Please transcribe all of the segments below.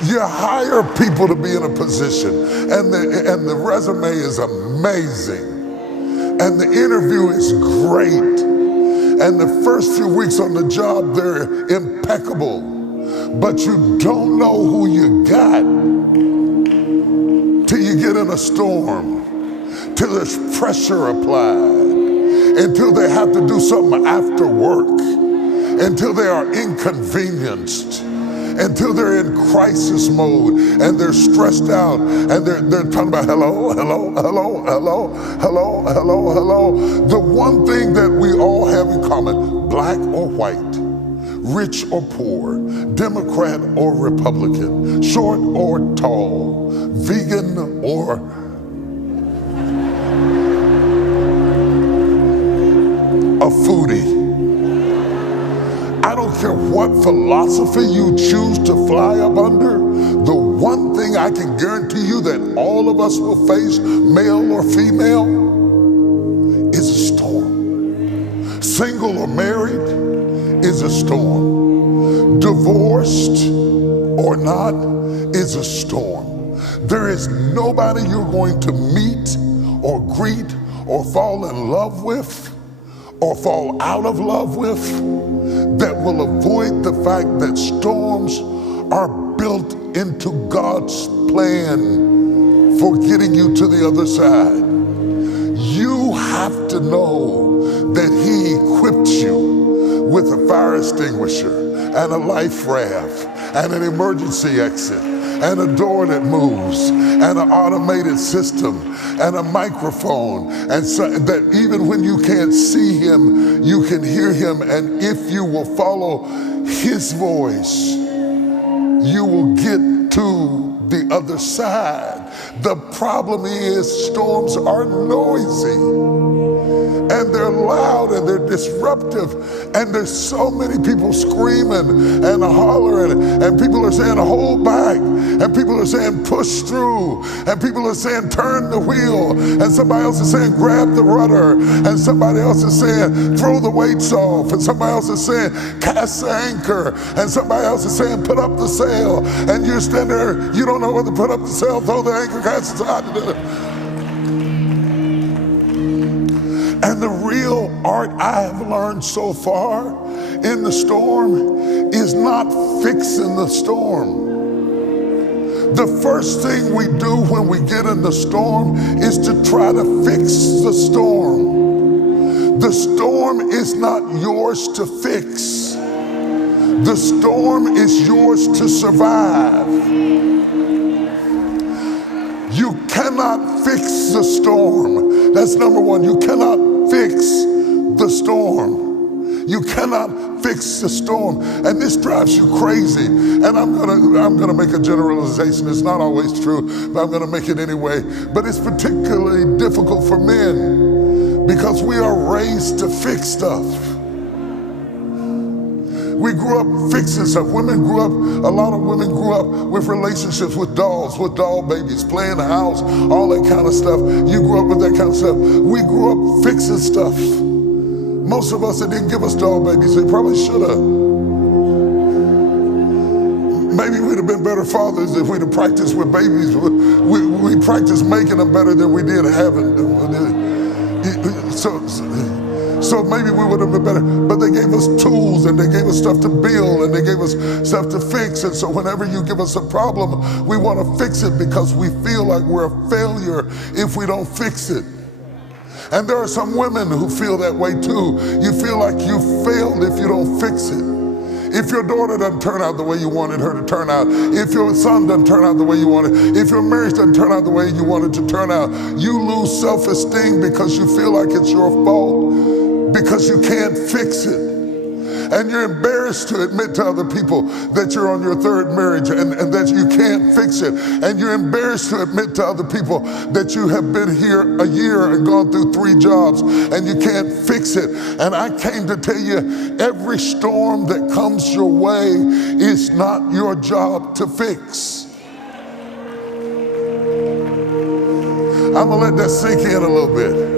You hire people to be in a position, and the resume is amazing, and the interview is great, and the first few weeks on the job, they're impeccable, but you don't know who you got till you get in a storm, till there's pressure applied, until they have to do something after work, until they are inconvenienced, until they're in crisis mode and they're stressed out and they're talking about hello, hello, hello, hello, hello, hello, hello. The one thing that we all have in common, black or white, rich or poor, Democrat or Republican, short or tall, vegan or a foodie. I don't care what philosophy you choose to fly up under, the one thing I can guarantee you that all of us will face, male or female, is a storm. Single or married is a storm. Divorced or not is a storm. There is nobody you're going to meet or greet or fall in love with or fall out of love with that will avoid the fact that storms are built into God's plan for getting you to the other side. You have to know that He equipped you with a fire extinguisher and a life raft and an emergency exit and a door that moves and an automated system and a microphone, and so that even when you can't see Him, you can hear Him, and if you will follow His voice, you will get to the other side. The problem is storms are noisy and they're loud and they're disruptive, and there's so many people screaming and hollering, and people are saying hold back, and people are saying push through, and people are saying turn the wheel, and somebody else is saying grab the rudder, and somebody else is saying throw the weights off, and somebody else is saying cast the anchor, and somebody else is saying put up the sail, and you're standing there, you don't know whether to put up the sail, throw the anchor, cast the sail. And the real art I have learned so far in the storm is not fixing the storm. The first thing we do when we get in the storm is to try to fix the storm. The storm is not yours to fix. The storm is yours to survive. You cannot fix the storm. That's number one. You cannot fix the storm. You cannot fix the storm. And this drives you crazy. And I'm gonna make a generalization. It's not always true, but I'm gonna make it anyway. But it's particularly difficult for men because we are raised to fix stuff. We grew up fixing stuff. A lot of women grew up with relationships with dolls, with doll babies, playing the house, all that kind of stuff. You grew up with that kind of stuff. We grew up fixing stuff. Most of us, they didn't give us doll babies. They probably should have. Maybe we'd have been better fathers if we'd have practiced with babies. We practiced making them better than we did having them. So maybe we would have been better, but they gave us tools and they gave us stuff to build and they gave us stuff to fix. And so whenever you give us a problem, we want to fix it because we feel like we're a failure if we don't fix it. And there are some women who feel that way too. You feel like you failed if you don't fix it. If your daughter doesn't turn out the way you wanted her to turn out, if your son doesn't turn out the way you wanted, if your marriage doesn't turn out the way you wanted to turn out, you lose self-esteem because you feel like it's your fault, because you can't fix it. And you're embarrassed to admit to other people that you're on your third marriage and that you can't fix it. And you're embarrassed to admit to other people that you have been here a year and gone through 3 jobs and you can't fix it. And I came to tell you, every storm that comes your way is not your job to fix. I'm gonna let that sink in a little bit.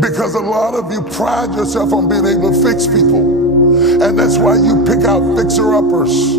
Because a lot of you pride yourself on being able to fix people. And that's why you pick out fixer-uppers.